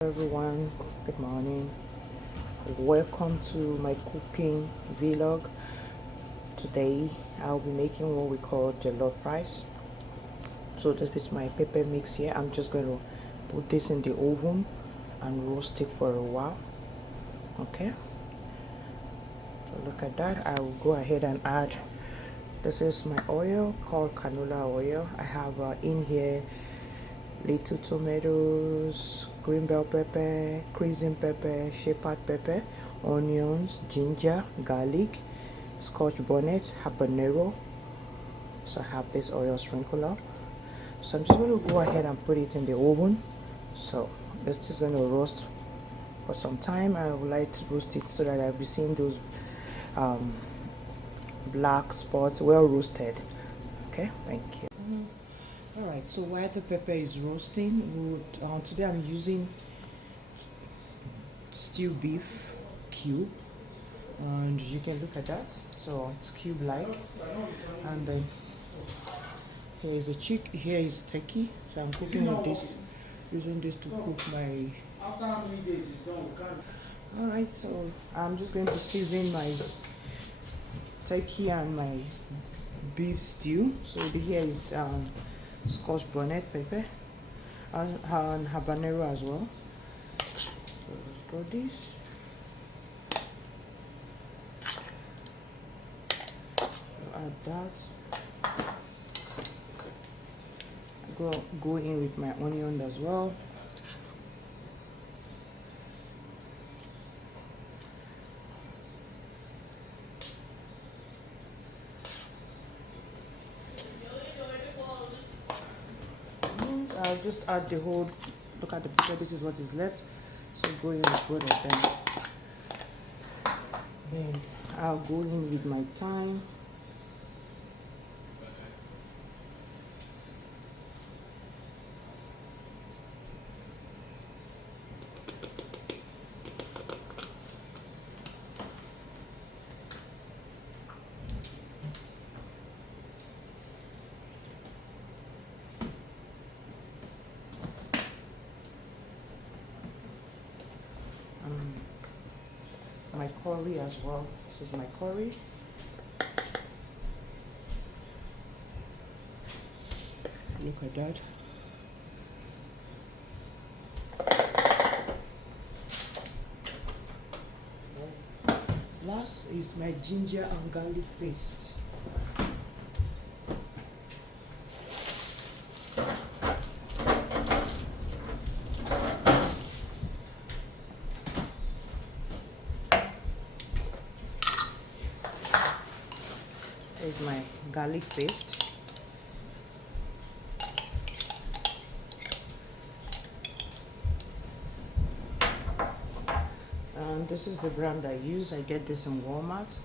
Everyone, good morning. Welcome to my cooking vlog. Today I'll be making what we call jollof rice. So this is my pepper mix here. I'm just going to put this in the oven and roast it for a while. Okay, so look at that. I will go ahead and add, this is my oil called canola oil. I have in here little tomatoes, green bell pepper, crimson pepper, shepherd pepper, onions, ginger, garlic, scotch bonnet, habanero. So I have this oil sprinkler. So I'm just going to go ahead and put it in the oven. So it's just going to roast for some time. I would like to roast it so that I'll be seeing those black spots well roasted. Okay, thank you. Alright, so while the pepper is roasting, today I'm using stewed beef cube, and you can look at that. So it's cube like, and then here is a here is turkey. So I'm cooking with this, using this to cook my. After how many days it's done? Alright, so I'm just going to season my turkey and my beef stew. So here is scotch bonnet pepper and habanero as well. So let's go this. So add that. Go in with my onion as well. I'll just add the whole, look at the picture, this is what is left. So go in with both of them. Then I'll go in with my thyme. My curry as well. This is my curry. Look at that. Last is my ginger and garlic paste. Here's my garlic paste. And this is the brand I use. I get this in Walmart.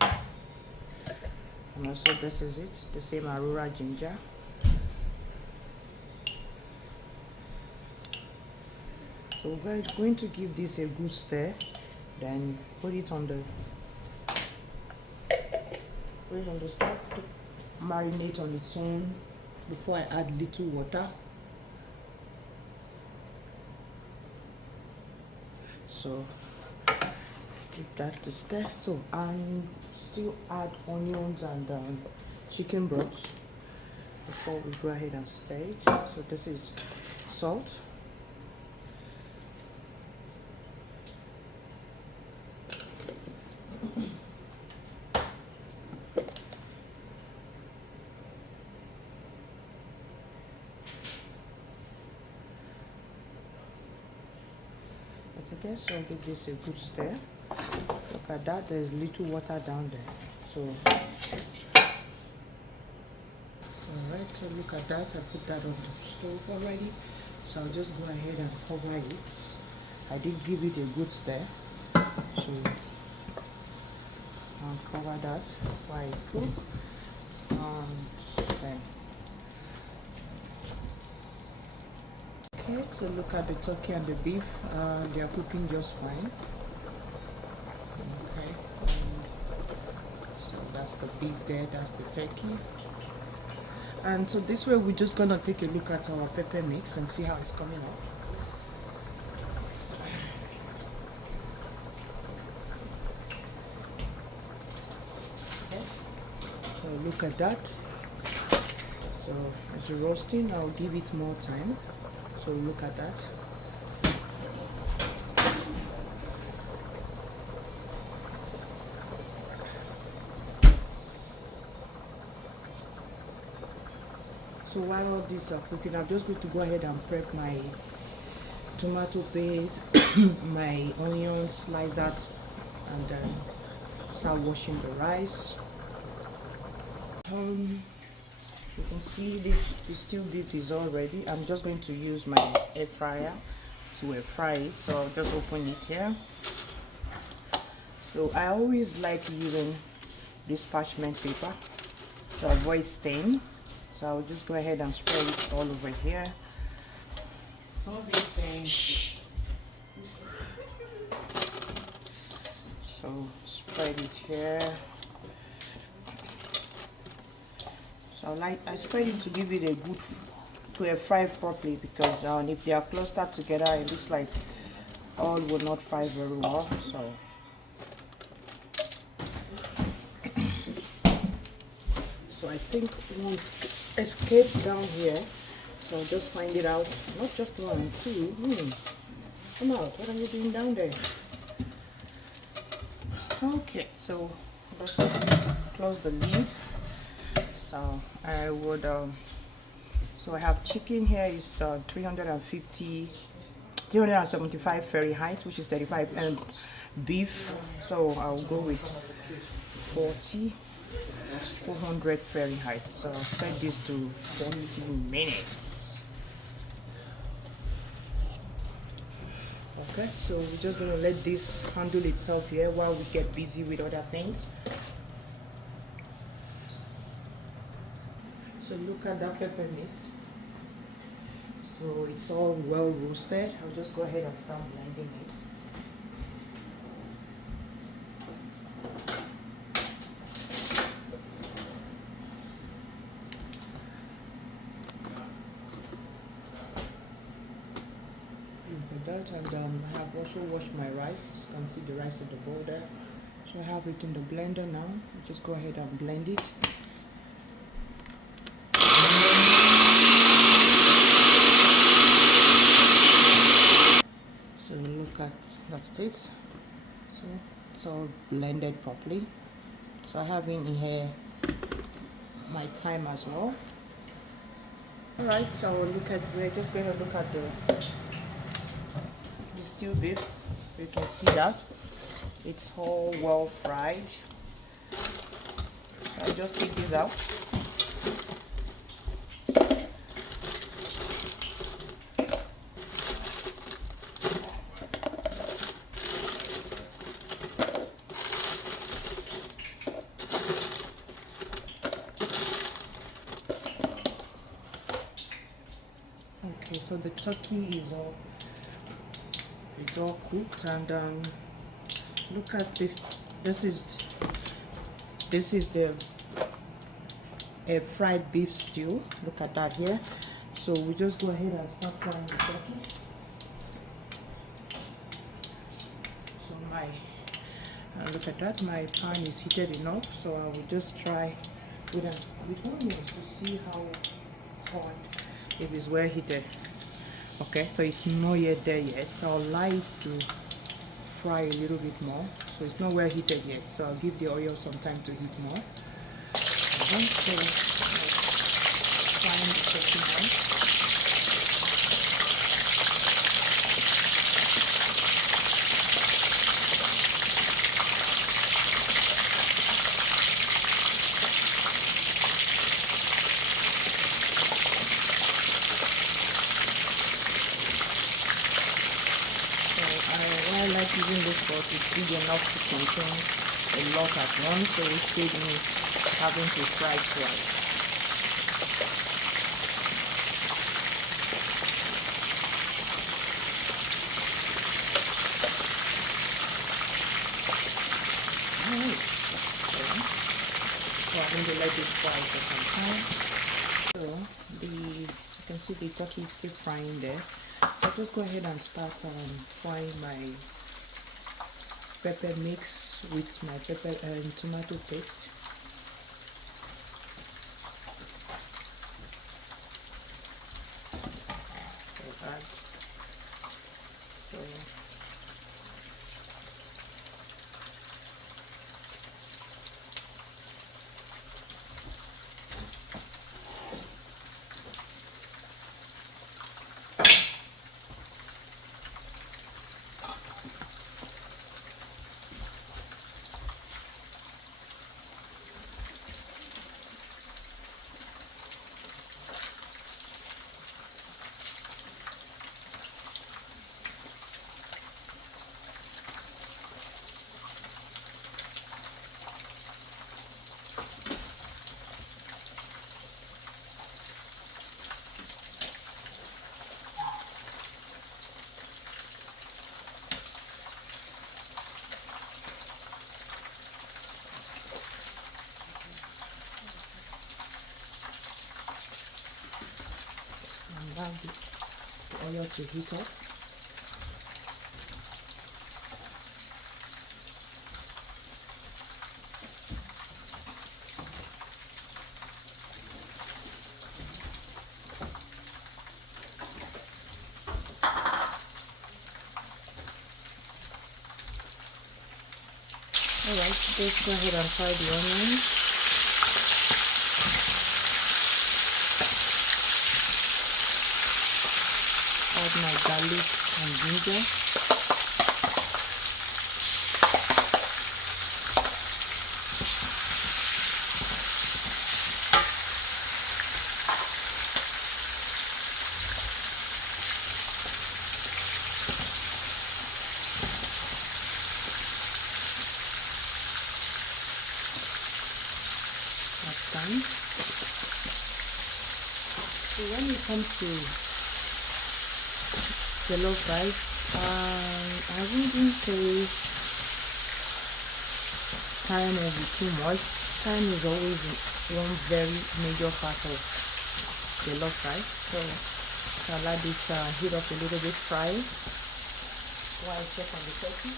And also this is it, the same Aurora ginger. So we're going to give this a good stir, then put it on the stove to marinate on its own before I add little water. So give that to stir. So and still add onions and chicken broth before we go ahead and stir it. So this is salt. Okay, so I'll give this a good stir. Look at that, there's little water down there. So alright, so look at that, I put that on the stove already. So I'll just go ahead and cover it. I did give it a good stir. So I'll cover that while I cook. And then okay, so look at the turkey and the beef. They are cooking just fine. Okay, so that's the beef there, that's the turkey. And so this way we're just gonna take a look at our pepper mix and see how it's coming out. look at that. So as you're roasting, I'll give it more time. So look at that. So while all these are cooking, I'm just going to go ahead and prep my tomato paste, my onions, slice that, and then start washing the rice. You can see this stew beef is all ready. I'm just going to use my air fryer to air fry it. So I'll just open it here. So I always like using this parchment paper to avoid stain. So I'll just go ahead and spread it all over here. Shh. So spread it here. So I spread it to give it a good, to air fry properly, because if they are clustered together, it looks like all will not fry very well. So I think one escaped down here, so I'll just find it out. Not just one, two. Come out, what are you doing down there? Okay, so let's just close the lid. So I would, so I have chicken here is 375 Fahrenheit, which is 35, and beef, so I'll go with 400 Fahrenheit. So I'll set this to 20 minutes. Okay, so we're just gonna let this handle itself here while we get busy with other things. So look at that pepper mix. So it's all well roasted. I'll just go ahead and start blending it. Look at that, and I have also washed my rice. You can see the rice in the bowl there. So I have it in the blender now. I'll just go ahead and blend it. So look at that's it. So it's all blended properly. So I have in here my thyme as well. Alright, so we're just going to look at the stew beef. You can see that it's all well fried. I'll just take this out. Okay, so the turkey is all cooked, and look at this is the fried beef stew. Look at that here. So we just go ahead and start frying the turkey. So look at that, my pan is heated enough, so I will just try with onions to see how hot. If it's well heated. Okay, so it's not yet there yet, so I'll allow it to fry a little bit more. So it's not well heated yet, so I'll give the oil some time to heat more. Okay, so frying the turkey now. I like using this pot. It's big enough to contain a lot at once, so it saves me having to fry twice. Alright, so I'm going to let this fry for some time. So you can see the turkey is still frying there. So I'll just go ahead and start frying my pepper mix with my pepper and tomato paste. oil to heat up. Alright, just go ahead and fry the onions. Add my garlic and ginger. That's done. So when it comes to jollof rice, I wouldn't say time will be too much. Time is always one very major part of jollof rice. So I'll let this heat up a little bit, fry while I check on the turkey.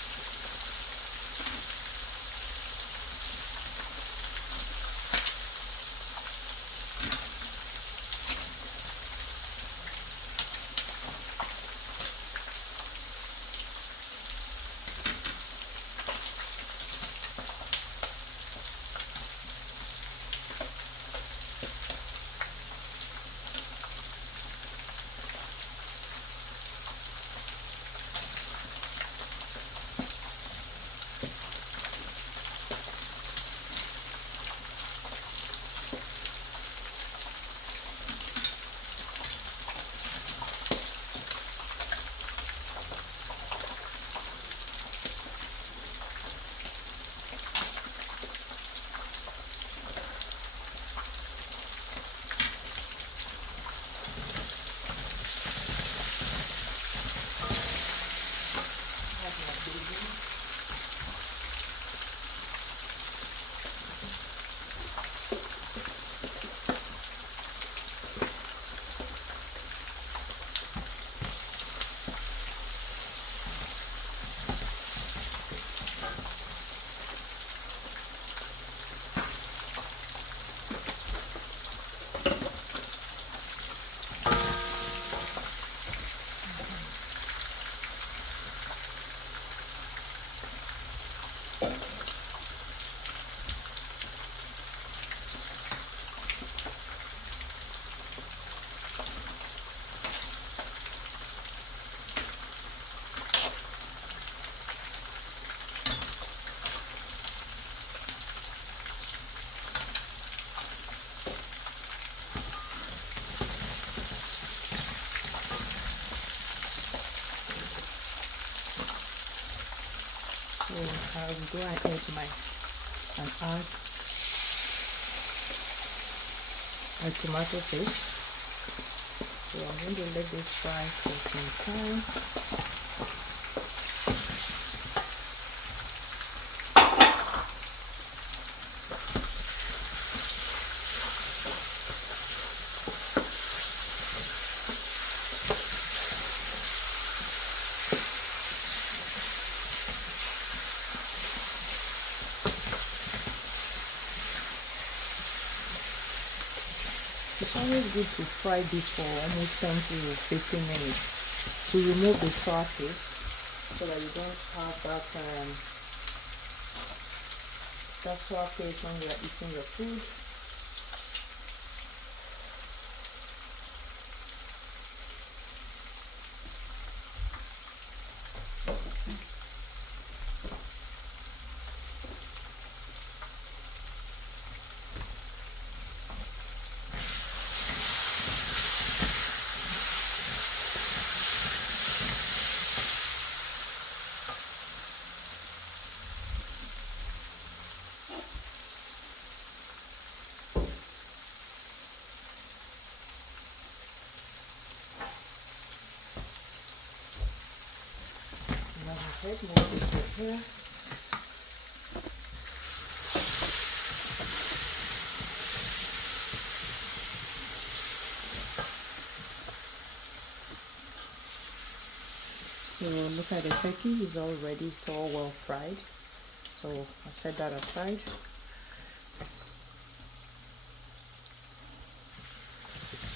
So I will go ahead and add my tomato paste. So I'm going to let this fry for some time. It's always good to fry this for almost 10 to 15 minutes to remove the sour taste, so that you don't have that sour taste when you are eating your food. Now move this right here. So look at the turkey, it's all ready, it's all well fried. So I'll set that aside.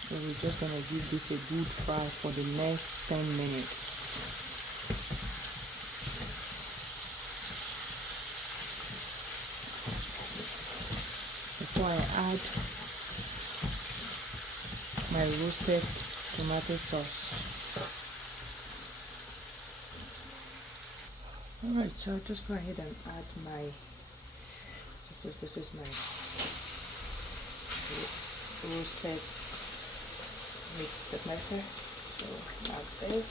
So we're just gonna give this a good fry for the next 10 minutes. Before I add my roasted tomato sauce. Alright, so I'll just go ahead and add my, this is my roasted mixed tomato. So add this.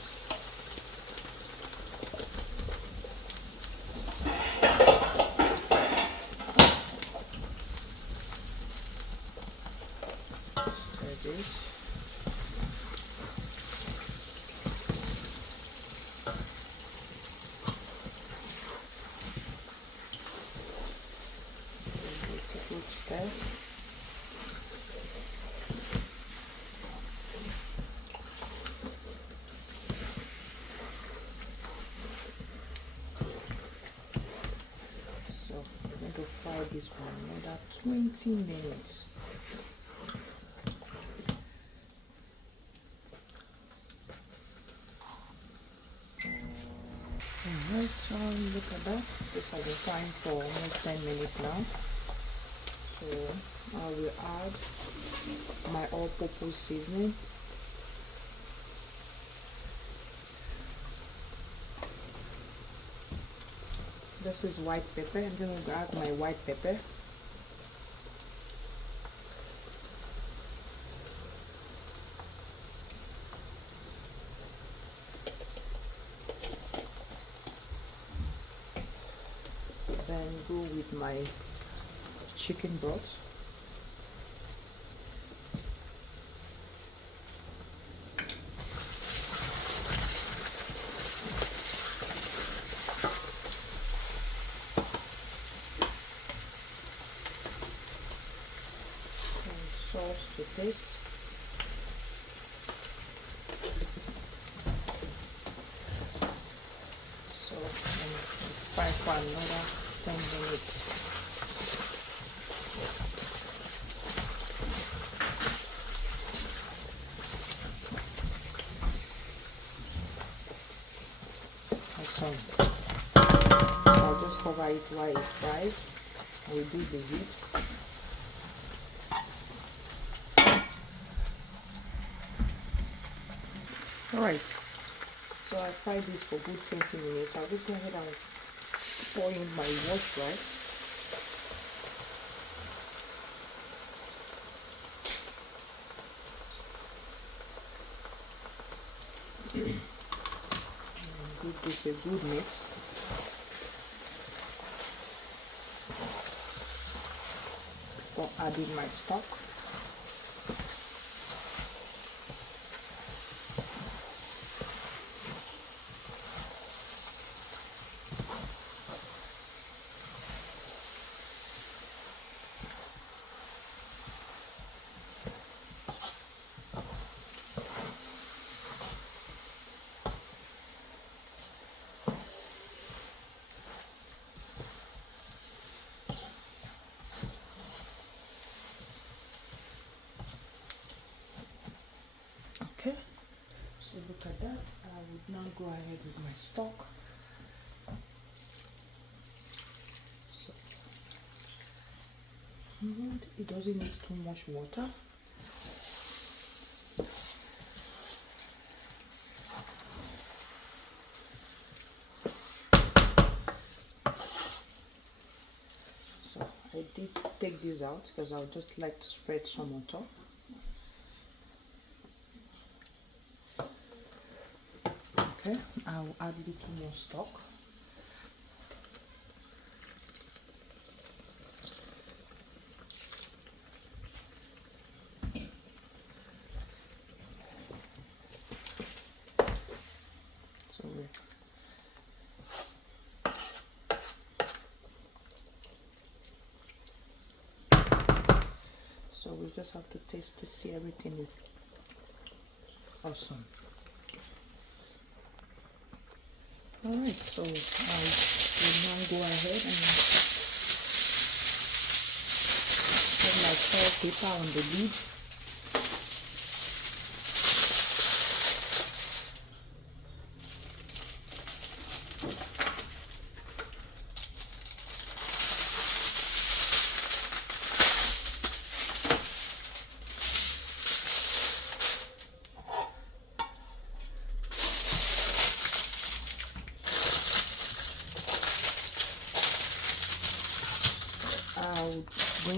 Stir this. It's a good stir. So we're going to fry this for another 20 minutes. Alright, so look at that. This has been frying for almost 10 minutes now. So I will add my all-purpose seasoning. This is white pepper. I'm going to add my white pepper. Then go with my chicken broth. Some salt to taste. So fry for another 10 minutes. Awesome. I'll just cover it while it fries. We'll do the heat. Alright, so I fried this for good 20 minutes. I'll just go ahead and pour in my washed rice. Give this a good mix. Before adding my stock. Okay, so look at that. I would now go ahead with my stock. So, it doesn't need too much water. So I did take this out because I would just like to spread some on top. Okay, I'll add a little more stock. So we just have to taste to see everything is awesome. Alright, so I will now go ahead and put my foil paper on the lid. I'm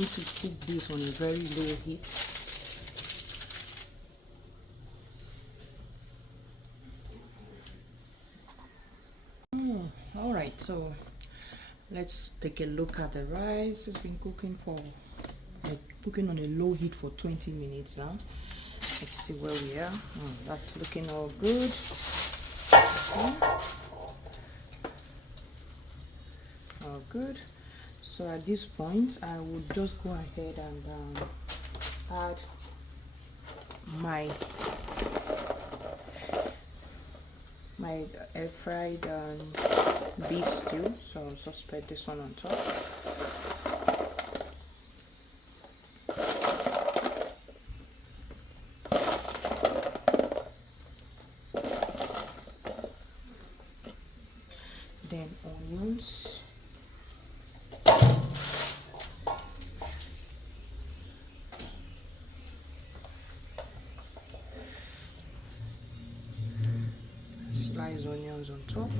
going to cook this on a very low heat. Alright, so let's take a look at the rice. It's been cooking cooking on a low heat for 20 minutes now. Let's see where we are. That's looking all good. Okay. All good. So at this point, I will just go ahead and add my air fried beef stew. So I'll just spread this one on top. Then onions. Slice onions on top.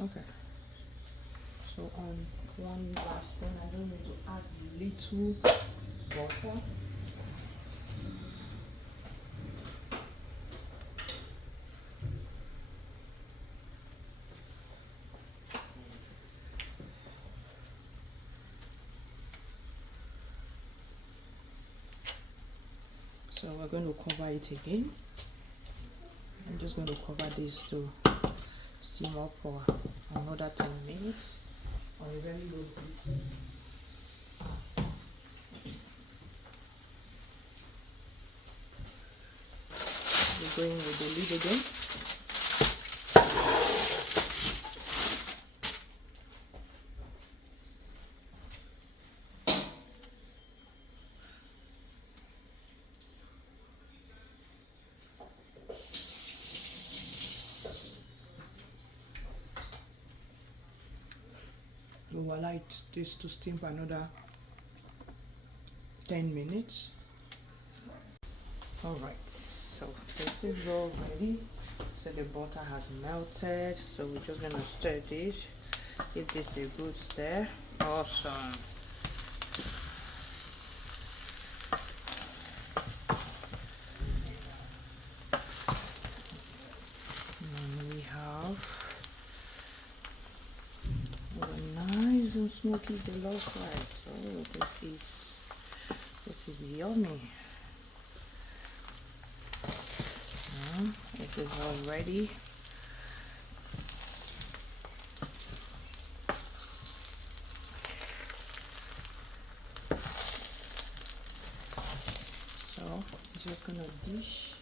Okay. So one last thing, I don't need to add a little butter. So we're going to cover it again. I'm just going to cover this to steam up for another 10 minutes on a very low heat. We're going with the lid again. We will allow this to steam for another 10 minutes. Alright, so this is all ready. So the butter has melted. So we're just gonna stir this. Give this a good stir. Awesome. And we have nice and smoky jollof rice. Oh, this is yummy. This is all ready. So I'm just gonna dish.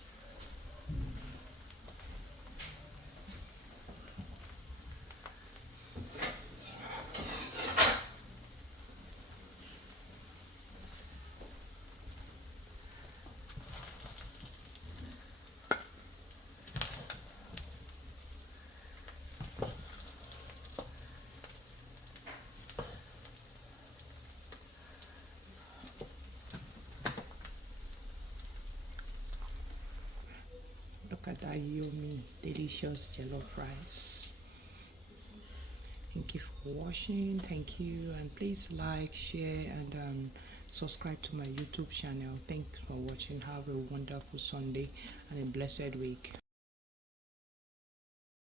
Look at that yummy, delicious jollof rice. Thank you for watching. Thank you, and please like, share, and subscribe to my YouTube channel. Thanks for watching. Have a wonderful Sunday and a blessed week.